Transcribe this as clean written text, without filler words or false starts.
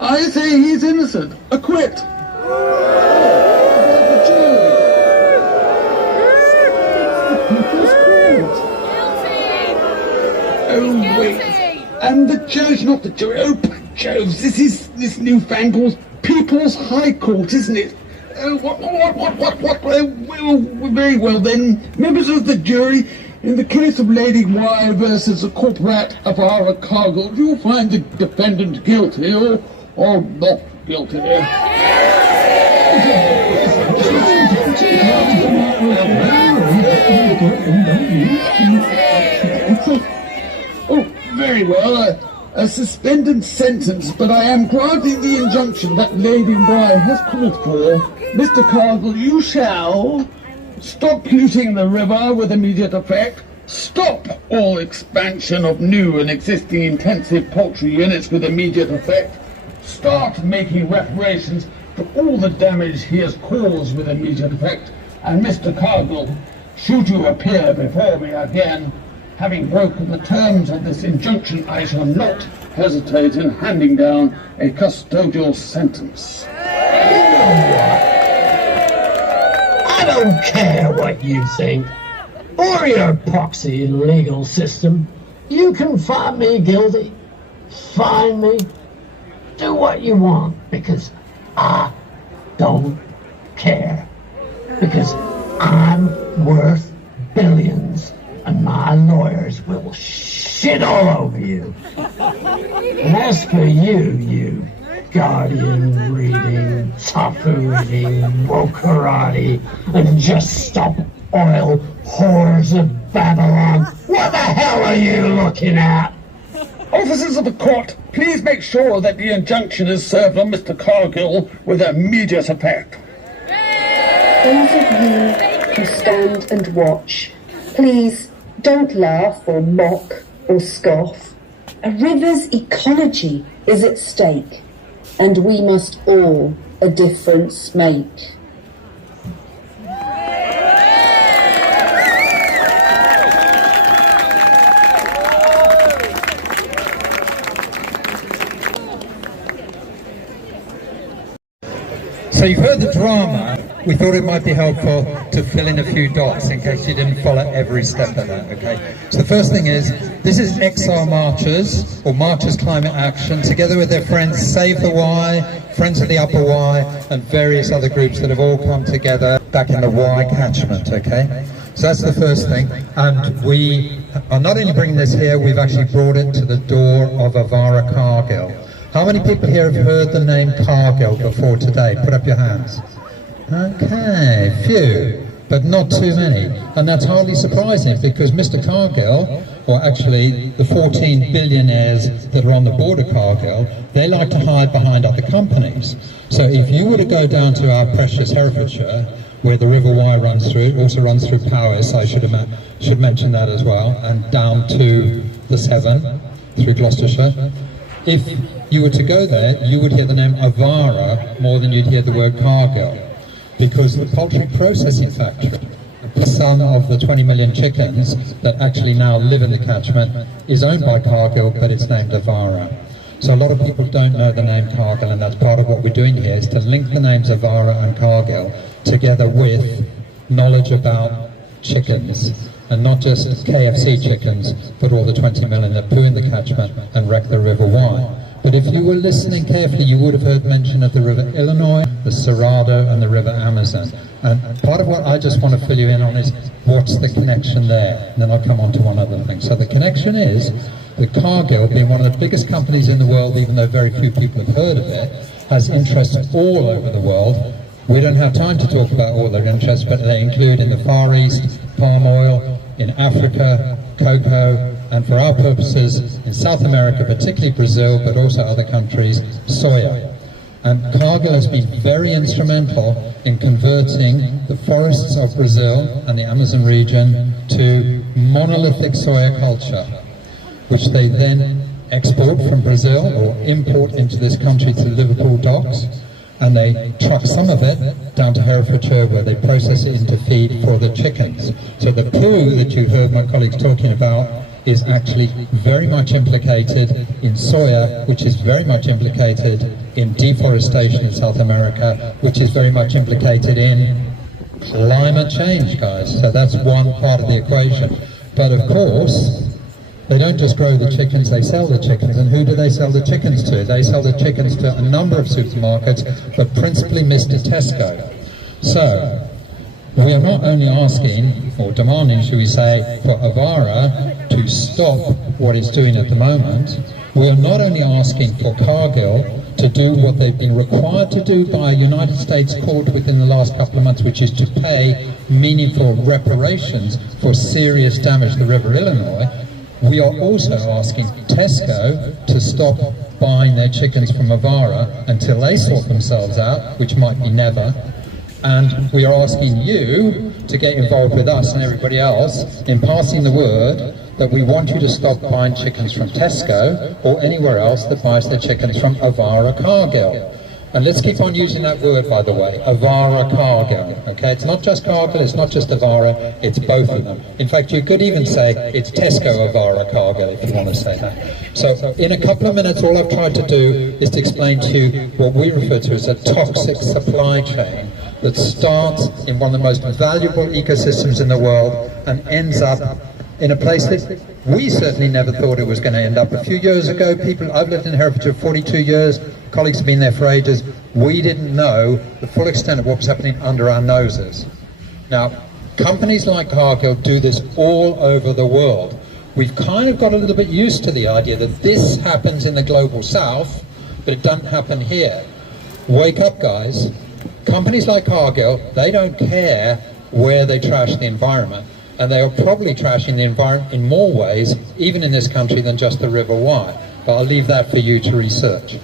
I say he's innocent. Acquit. Oh, wait. And the judge, not the jury. Oh, by Jove, this is this newfangled People's High Court, isn't it? What? Very well then, members of the jury, in the case of Lady Y versus the corporate of our Cargill, do you find the defendant guilty or not guilty? Oh, very well. A suspended sentence, but I am granting the injunction that Lady Y has called for. Mr. Cargill, you shall stop polluting the river with immediate effect, stop all expansion of new and existing intensive poultry units with immediate effect, start making reparations for all the damage he has caused with immediate effect, and Mr. Cargill, should you appear before me again, having broken the terms of this injunction, I shall not hesitate in handing down a custodial sentence. I don't care what you think, or your proxy legal system. You can find me guilty, find me, do what you want, because I don't care. Because I'm worth billions, and my lawyers will shit all over you. And as for you, you Guardian reading, Tafu reading, woke karate, and just stop oil whores of Babylon, what the hell are you looking at? Officers of the court, please make sure that the injunction is served on Mr. Cargill with immediate effect. Those of you who stand and watch, please don't laugh or mock or scoff. A river's ecology is at stake, and we must all a difference make. So you've heard the drama. We thought it might be helpful to fill in a few dots in case you didn't follow every step of that, okay? So the first thing is, this is XR Marchers, or Marchers Climate Action, together with their friends Save the Y, Friends of the Upper Y, and various other groups that have all come together back in the Y catchment, okay? So that's the first thing. And we are not only bringing this here, we've actually brought it to the door of Avara Cargill. How many people here have heard the name Cargill before today? Put up your hands. Okay, few, but not too many. And that's hardly surprising, because Mr. Cargill, or actually the 14 billionaires that are on the board of Cargill, they like to hide behind other companies. So if you were to go down to our precious Herefordshire, where the River Wye runs through, it also runs through Powys, I should mention that as well, and down to the Severn, through Gloucestershire. If you were to go there, you would hear the name Avara more than you'd hear the word Cargill. Because the poultry processing factory, some of the 20 million chickens that actually now live in the catchment, is owned by Cargill, but it's named Avara. So a lot of people don't know the name Cargill, and that's part of what we're doing here, is to link the names Avara and Cargill together with knowledge about chickens, and not just KFC chickens, but all the 20 million that poo in the catchment and wreck the River Wye. But if you were listening carefully, you would have heard mention of the River Illinois, the Cerrado, and the River Amazon. And part of what I just want to fill you in on is, what's the connection there? And then I'll come on to one other thing. So the connection is that Cargill, being one of the biggest companies in the world, even though very few people have heard of it, has interests all over the world. We don't have time to talk about all their interests, but they include in the Far East, palm oil, in Africa, cocoa, and for our purposes, in South America, particularly Brazil, but also other countries, soya. And Cargill has been very instrumental in converting the forests of Brazil and the Amazon region to monolithic soya culture, which they then export from Brazil or import into this country to Liverpool docks, and they truck some of it down to Herefordshire, where they process it into feed for the chickens. So the poo that you heard my colleagues talking about is actually very much implicated in soya, which is very much implicated in deforestation in South America, which is very much implicated in climate change, guys. So that's one part of the equation. But of course, they don't just grow the chickens, they sell the chickens. And who do they sell the chickens to? They sell the chickens to a number of supermarkets, but principally Mr. Tesco. So we are not only asking, or demanding, should we say, for Avara to stop what it's doing at the moment. We are not only asking for Cargill to do what they've been required to do by a United States court within the last couple of months, which is to pay meaningful reparations for serious damage to the River Illinois. We are also asking Tesco to stop buying their chickens from Avara until they sort themselves out, which might be never. And we are asking you to get involved with us and everybody else in passing the word that we want you to stop buying chickens from Tesco or anywhere else that buys their chickens from Avara Cargill. And let's keep on using that word, by the way, Avara Cargill. Okay, it's not just Cargill, it's not just Avara, it's both of them. In fact, you could even say it's Tesco Avara Cargill if you want to say that. So in a couple of minutes, all I've tried to do is to explain to you what we refer to as a toxic supply chain that starts in one of the most valuable ecosystems in the world and ends up in a place that we certainly never thought it was going to end up. A few years ago, I've lived in Herefordshire for 42 years, colleagues have been there for ages, we didn't know the full extent of what was happening under our noses. Now, companies like Cargill do this all over the world. We've kind of got a little bit used to the idea that this happens in the global south, but it doesn't happen here. Wake up, guys. Companies like Cargill, they don't care where they trash the environment. And they are probably trashing the environment in more ways, even in this country, than just the River Wye. But I'll leave that for you to research.